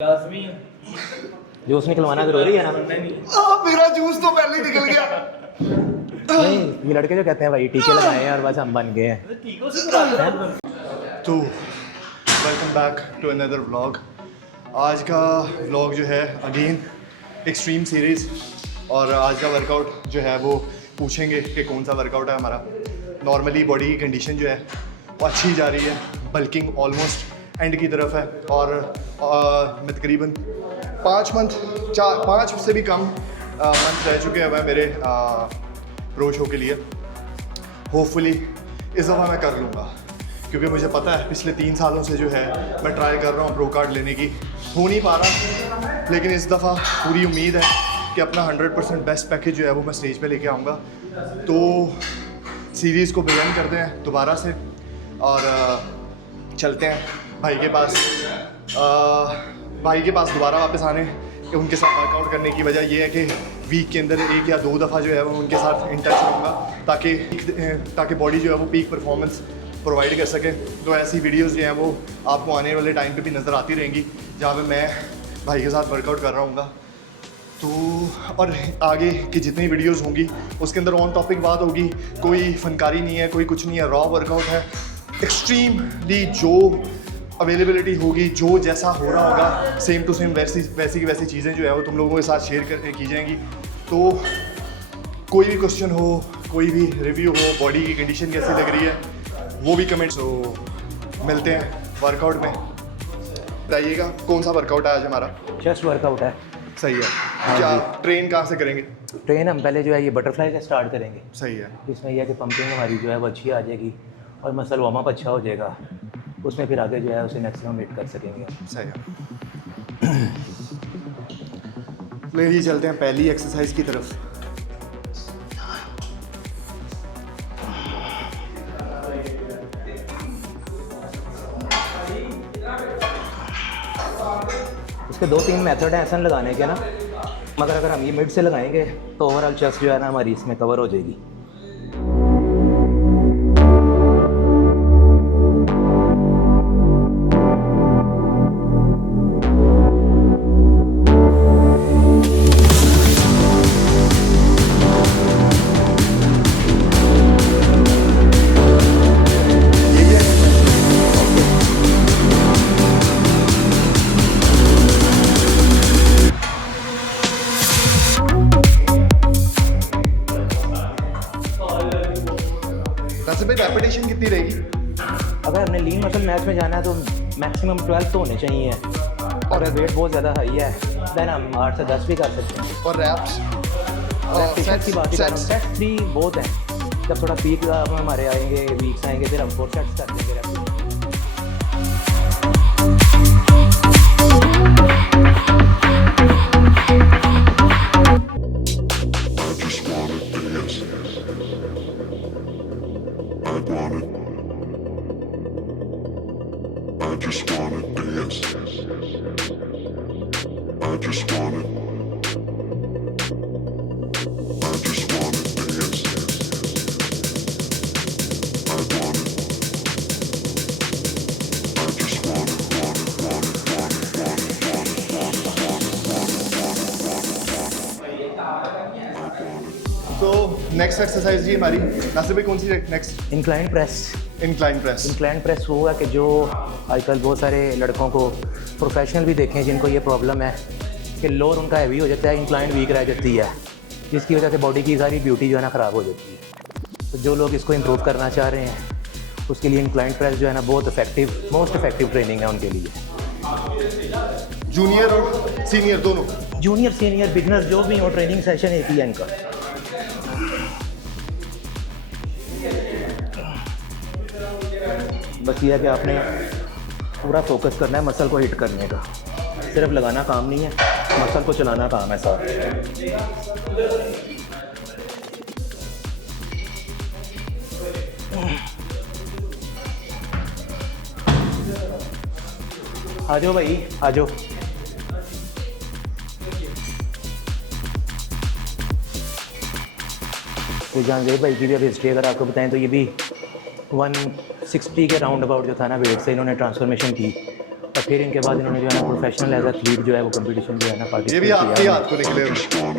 लाजमी जूस निकलवाना जरूरी है ना? मेरा जूस तो पहले ही निकल गया। नहीं, ये लड़के जो कहते हैं भाई टीके लगाए हैं और बस हम बन गए हैं। तो welcome back to another vlog. आज का व्लॉग जो है अगेन एक्सट्रीम सीरीज़, और आज का वर्कआउट जो है वो पूछेंगे कि कौन सा वर्कआउट है हमारा। नॉर्मली बॉडी की कंडीशन जो है वो अच्छी जा रही है, बल्किंग ऑलमोस्ट एंड की तरफ है, और मैं तकरीबन 5 से भी कम मंथ रह चुके हैं मेरे प्रो शो के लिए। होपफुली इस दफ़ा मैं कर लूँगा, क्योंकि मुझे पता है पिछले 3 सालों से जो है मैं ट्राई कर रहा हूँ प्रो कार्ड लेने की, हो नहीं पा रहा। लेकिन इस दफ़ा पूरी उम्मीद है कि अपना 100% बेस्ट पैकेज जो है वो मैं स्टेज पे लेके आऊँगा। तो सीरीज़ को बिगिन करते हैं दोबारा से और चलते हैं भाई के पास। भाई के पास दोबारा वापस आने कि उनके साथ वर्कआउट करने की वजह ये है कि वीक के अंदर 1 या 2 दफ़ा जो है वो उनके साथ इन टच रहूँगा, ताकि बॉडी जो है वो पीक परफॉर्मेंस प्रोवाइड कर सके। तो ऐसी वीडियोस जो हैं वो आपको आने वाले टाइम पे भी नज़र आती रहेंगी, जहाँ पे मैं भाई के साथ वर्कआउट कर रहा हूँगा। तो और आगे की जितनी वीडियोस होंगी उसके अंदर ऑन टॉपिक बात होगी, कोई फनकारी नहीं है, कोई कुछ नहीं है, रॉ वर्कआउट है। एक्सट्रीमली जो अवेलेबिलिटी होगी, जो जैसा हो रहा होगा, सेम टू सेम वैसी की वैसी चीज़ें जो है वो तुम लोगों के साथ शेयर की जाएंगी। तो कोई भी क्वेश्चन हो, कोई भी रिव्यू हो, बॉडी की कंडीशन कैसी लग रही है, वो भी कमेंट्स हो। मिलते हैं वर्कआउट में। बताइएगा कौन सा वर्कआउट है आज हमारा? चेस्ट वर्कआउट है। सही है। क्या ट्रेन कहाँ से करेंगे? ट्रेन हम पहले जो है ये बटरफ्लाई से स्टार्ट करेंगे। सही है। इसमें यह है कि पंपिंग हमारी जो है वो अच्छी आ जाएगी और मसल वार्म अप अच्छा हो जाएगा, उसमें फिर आगे जो है उसे मैक्सिमम हिट कर सकेंगे। सही है। ले चलते हैं पहली एक्सरसाइज की तरफ। इसके 2-3 मेथड हैं ऐसा लगाने के ना, मगर अगर हम ये मिड से लगाएंगे तो ओवरऑल चेस्ट जो है ना हमारी इसमें कवर हो जाएगी। वैसे भाई रेपिटेशन कितनी रहेगी? अगर हमने लीन मसल मैच में जाना है तो मैक्सिमम 12 तो होने चाहिए। और अगर वेट बहुत ज़्यादा हाई है देन हम 8 से 10 भी कर सकते हैं। और रैप्स सेट्स की बात ही कर रहा हूँ, सेट्स 3 बहुत हैं। जब थोड़ा पीक हमारे आएंगे, वीक्स आएंगे, फिर हम 4 सेट्स कर देंगे। तो नेक्स्ट एक्सरसाइज जी हमारी नासिर भाई कौन सी next? Incline press. Incline press. Incline press वो है कि जो आजकल बहुत सारे लड़कों को प्रोफेशनल भी देखें जिनको ये प्रॉब्लम है कि लोअर उनका हैवी हो जाता है, इंक्लाइन वीक रह जाती है, जिसकी वजह से बॉडी की सारी ब्यूटी जो है ना ख़राब हो जाती है। तो जो लोग इसको इम्प्रूव करना चाह रहे हैं उसके लिए इंक्लाइन प्रेस जो है ना बहुत इफेक्टिव, मोस्ट इफेक्टिव ट्रेनिंग है उनके लिए। जूनियर और सीनियर दोनों? जूनियर सीनियर बिगनर जो भी हो, ट्रेनिंग सेशन एक ही है इनका। बस ये है कि आपने पूरा फोकस करना है मसल को हिट करने का, सिर्फ लगाना काम नहीं है, मसल को चलाना काम है साथ। आ जाओ भाई, आ जाओ। तो जानदेव भाई की भी अब हिस्ट्री अगर आपको बताएं तो ये भी 160 के राउंड अबाउट जो था ना वेट से इन्होंने ट्रांसफॉर्मेशन की, और फिर इनके बाद इन्होंने जो है ना प्रोफेशनल एज एथलीट जो है वो कंपटीशन जो है ना ये भी पार्टिसिपेट आपके किया। हाथ को निकले हुए।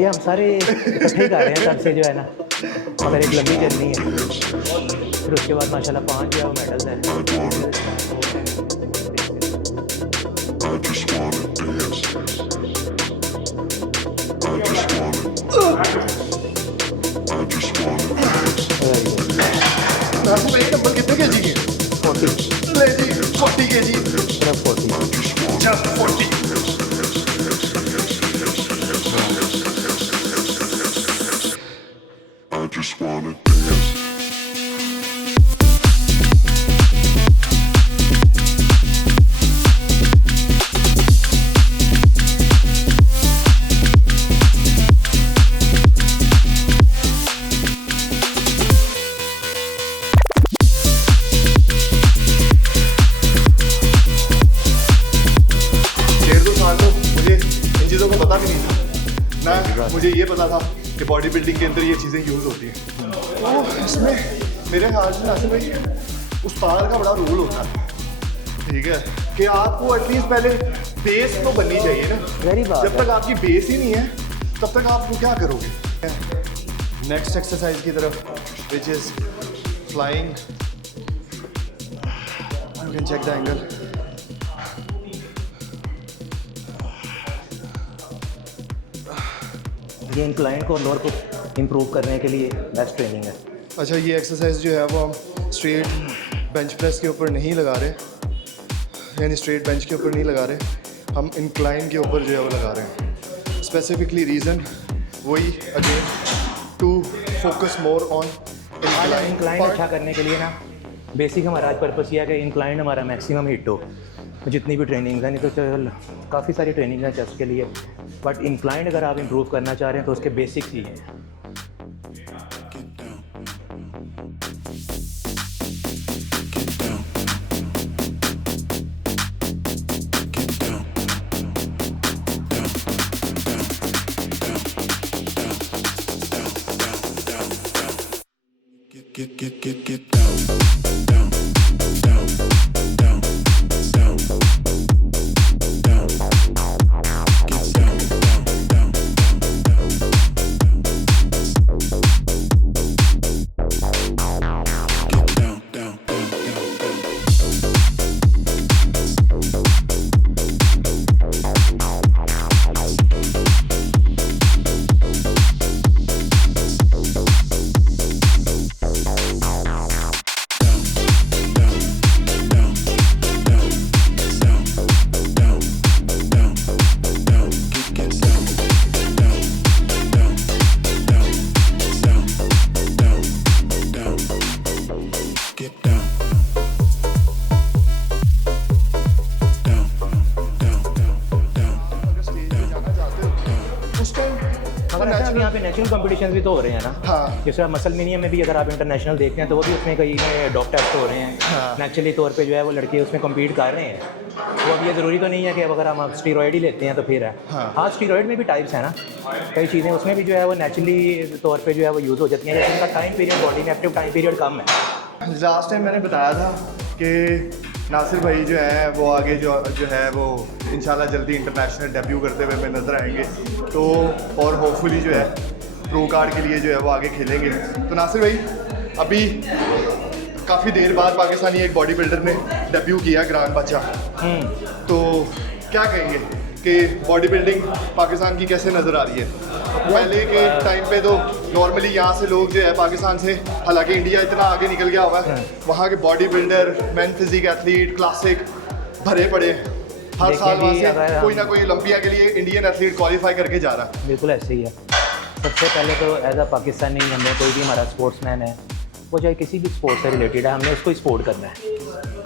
ये हम सारे इकट्ठे कर रहे हैं तब से जो है ना, मगर एक लंबी जर्नी है। फिर उसके बाद माशाल्लाह 5 जो है वो मेडल्स हैं। नासिर भाई नंबर कितने केजी के? 40 ले जी 40 केजी, सिर्फ 40। Just 40। I just wanna dance. मुझे ये पता था कि बॉडी बिल्डिंग के अंदर ये चीज़ें यूज़ होती हैं। तो इसमें मेरे ख्याल से नासिर भाई उस्ताद का बड़ा रोल होता है, ठीक है, कि आपको एटलीस्ट पहले बेस तो बननी चाहिए ना। वेरी बात जब तक आपकी बेस ही नहीं है तब तक आप क्या करोगे। नेक्स्ट एक्सरसाइज की तरफ which is flying, you can check the angle. ये इंक्लाइन को और लोअर को इम्प्रूव करने के लिए बेस्ट ट्रेनिंग है। अच्छा, ये एक्सरसाइज जो है वो हम स्ट्रेट बेंच प्रेस के ऊपर नहीं लगा रहे, यानी स्ट्रेट बेंच के ऊपर नहीं लगा रहे, हम इंक्लाइन के ऊपर जो है वो लगा रहे हैं। स्पेसिफिकली रीज़न वही, again to focus more on incline अच्छा करने के लिए ना बेसिक हमारा आज पर्पस ये है कि इंक्लाइन हमारा मैक्सिमम हिट हो। जितनी भी ट्रेनिंग है, नहीं तो चल काफ़ी सारी ट्रेनिंग है चेस्ट के लिए, बट इंक्लाइन अगर आप इम्प्रूव करना चाह रहे हैं तो उसके बेसिक्स ही हैं। Get down, down, down, down, down, down. Get down, down, down, Get down, down, down, down. यहाँ पे नेशनल कंपटीशन भी तो हो रहे हैं ना। हाँ। जैसे मसल मिनियम में भी अगर आप इंटरनेशनल देखते हैं तो वो भी उसमें कई डॉग टेस्ट हो रहे हैं। हाँ। नेचुरली तौर पे जो है वो लड़के उसमें कम्पीट कर रहे हैं। वो अब ये ज़रूरी तो नहीं है कि अब अगर हम स्टीरॉयड ही लेते हैं तो फिर है। हाँ, स्टीरॉयड में भी टाइप्स हैं ना, कई चीज़ें उसमें भी जो है वो नेचुरली तौर पर जो है वो यूज़ हो जाती हैं, लेकिन उनका टाइम पीरियड, बॉडी में एक्टिव टाइम पीरियड कम है। लास्ट टाइम मैंने बताया था कि नासिर भाई जो है वो आगे जो है वो इंशाल्लाह जल्दी इंटरनेशनल डेब्यू करते हुए हमें नज़र आएंगे, तो और होपफुली जो है प्रो कार्ड के लिए जो है वो आगे खेलेंगे। तो नासिर भाई अभी काफ़ी देर बाद पाकिस्तानी एक बॉडी बिल्डर ने डेब्यू किया, ग्रांड बच्चा, तो क्या कहेंगे कि बॉडी बिल्डिंग पाकिस्तान की कैसे नज़र आ रही है? पहले के टाइम पे तो नॉर्मली यहाँ से लोग जो है पाकिस्तान से, हालांकि इंडिया इतना आगे निकल गया हुआ है, वहाँ के body builder, man physique athlete, classic भरे पड़े हैं। हर साल वहाँ से कोई ना कोई ओलंपिया के लिए इंडियन एथलीट क्वालिफाई करके जा रहा है। बिल्कुल ऐसे ही है। सबसे पहले तो एज अ पाकिस्तानी हमें कोई भी हमारा स्पोर्ट्समैन है, वो चाहे किसी भी स्पोर्ट से रिलेटेड है, हमने उसको ही सपोर्ट करना है।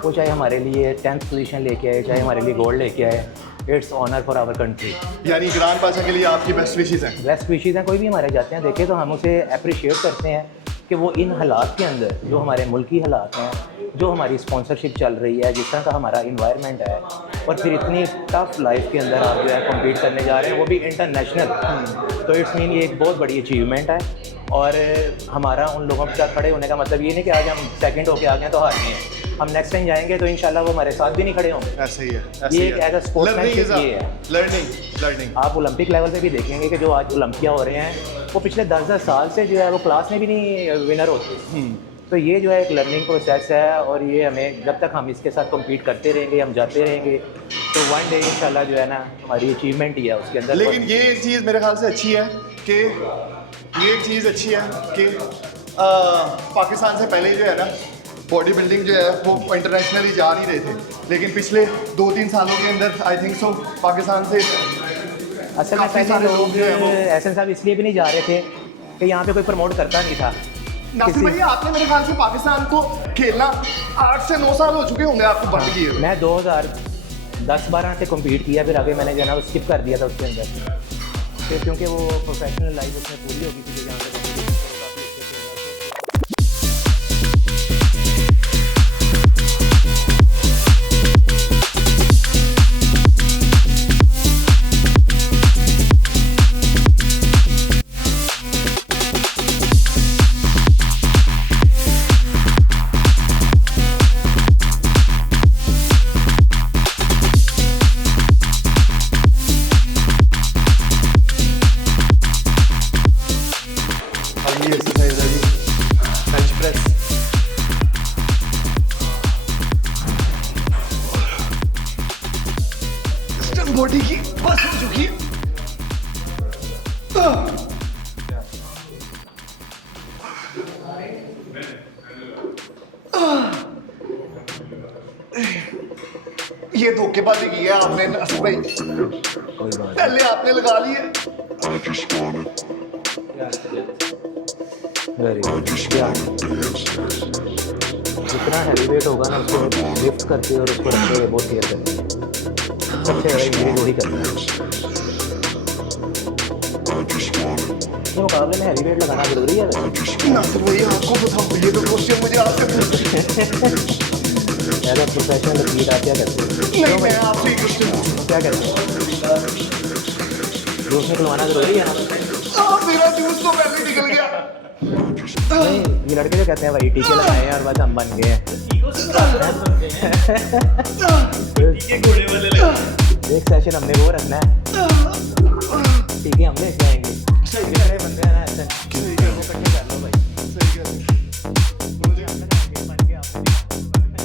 वो चाहे हमारे लिए 10th पोजीशन लेके आए, चाहे हमारे लिए गोल्ड लेके आए, it's honour for our country. यानी ग्रांड पाशा के लिए आपकी बेस्ट विशेज़ हैं? बेस्ट विशेज़ हैं। कोई भी हमारे जाते हैं देखे तो हम उसे अप्रिशिएट करते हैं कि वो इन हालात के अंदर, जो हमारे मुल्की हालात हैं, जो हमारी स्पॉन्सरशिप चल रही है, जिस तरह का हमारा इन्वायरमेंट है, और फिर इतनी टफ लाइफ के अंदर आप जो है कम्पीट करने जा रहे हैं, वो भी इंटरनेशनल, तो इट्स मीन ये एक बहुत बड़ी अचीवमेंट है। और हमारा उन लोगों के साथ खड़े होने का मतलब ये नहीं कि आज हम सेकंड होके आ गए तो हार गए हैं। हम नेक्स्ट टाइम जाएंगे तो इंशाल्लाह वो हमारे साथ भी नहीं खड़े होंगे। ऐसे ही है, ये एक as a sportsmanship ये है। लर्निंग आप ओलंपिक लेवल पे भी देखेंगे कि जो आज ओलंपिया हो रहे हैं वो पिछले 10-10 साल से जो है वो क्लास में भी नहीं विनर होते। तो ये जो है एक लर्निंग प्रोसेस है और ये हमें जब तक हम इसके साथ कम्पीट करते रहेंगे, हम जाते रहेंगे, तो वन डे इंशाल्लाह जो है ना हमारी अचीवमेंट ही है उसके अंदर। लेकिन ये एक चीज़ मेरे ख्याल से अच्छी है कि पाकिस्तान से पहले जो है ना बॉडी बिल्डिंग जो है वो इंटरनेशनली जा नहीं रहे थे, लेकिन पिछले 2-3 सालों के अंदर आई थिंक सो पाकिस्तान से असल में काफ़ी पहले सारे लोग लोग जो है वो एहसन साहब इसलिए भी नहीं जा रहे थे कि यहाँ पे कोई प्रमोट करता नहीं था। नासिर भाई आपने मेरे ख्याल से पाकिस्तान को खेलना 8 से 9 साल हो चुके होंगे आपको बंद किए हुए। मैं 2010-12 से कम्पीट किया, फिर आगे मैंने जो है ना वो स्किप कर दिया था उसके अंदर, फिर क्योंकि वो प्रोफेशनल लाइफ उसमें पूरी हो गई थी जहाँ पे एक्सरसाइज है जी बेंच प्रेस। सिस्टम बॉडी की बस हो चुकी है। ये धोखेबाजी की है आपने नासिर भाई, पहले आपने लगा लिए। Very good. जितना हैवी वेट होगा ना उसको लिफ्ट करके और उसको रखते हुए बहुत केयर करते हैं, सबसे ज़्यादा यूज वही करते हैं। इसके मुकाबले में हैवी वेट लगाना जरूरी है वैसे। नासिर भाई आपको बताओ, ये तो क्वेश्चन मुझे आपसे एज अ प्रोफेशनल एथलीट आप क्या करते हैं? नहीं, मैं आपसे एक क्वेश्चन पूछूं। क्या करते हैं? जूस निकलवाना जरूरी है ना? मेरा जूस तो पहले निकल गया। नहीं, ये लड़के जो कहते हैं भाई टीके लगाए हैं और बस हम बन गए हैं। एक सेशन हमने वो रखना है, टीके हम लेके आएंगे। सही कितने बंदे हैं ना ऐसे, सही है। इकट्ठे कर लो भाई। सही है। टीके हम लगाएंगे, बन गए, आपने भी